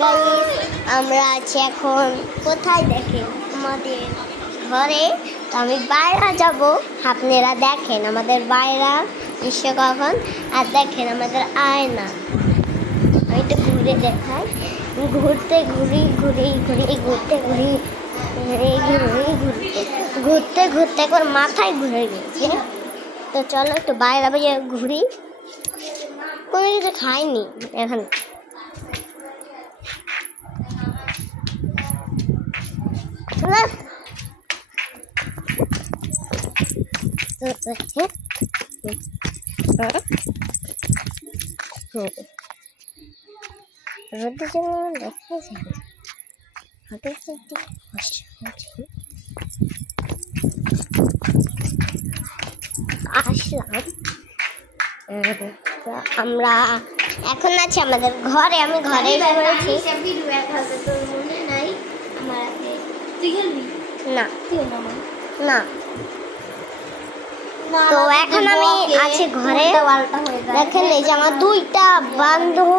Guys, আমরা আছি এখন কোথায় দেখেন আমাদের ঘরে। তো আমি বাইরে যাব, আপনারা দেখেন আমাদের বাইরে দৃশ্য কখন। আর দেখেন আমাদের আয়না, আমি একটু ঘুরে দেখাই। ঘুরতে ঘুরি ঘুরি ঘুরি ঘুরতে ঘুরি ঘুরতে ঘুরতে একবার মাথায় ঘুরে গেছে। তো চলো একটু বাইরে ঘুরি। কোনো কিছু খাইনি এখন। রোদে যেমন দেখেছি আসলাম। আমরা এখন আছি আমাদের ঘরে। আমি ঘরে না না। তো এখন আমি আছি ঘরে। দেখেন এই যে আমার দুইটা বান্ধব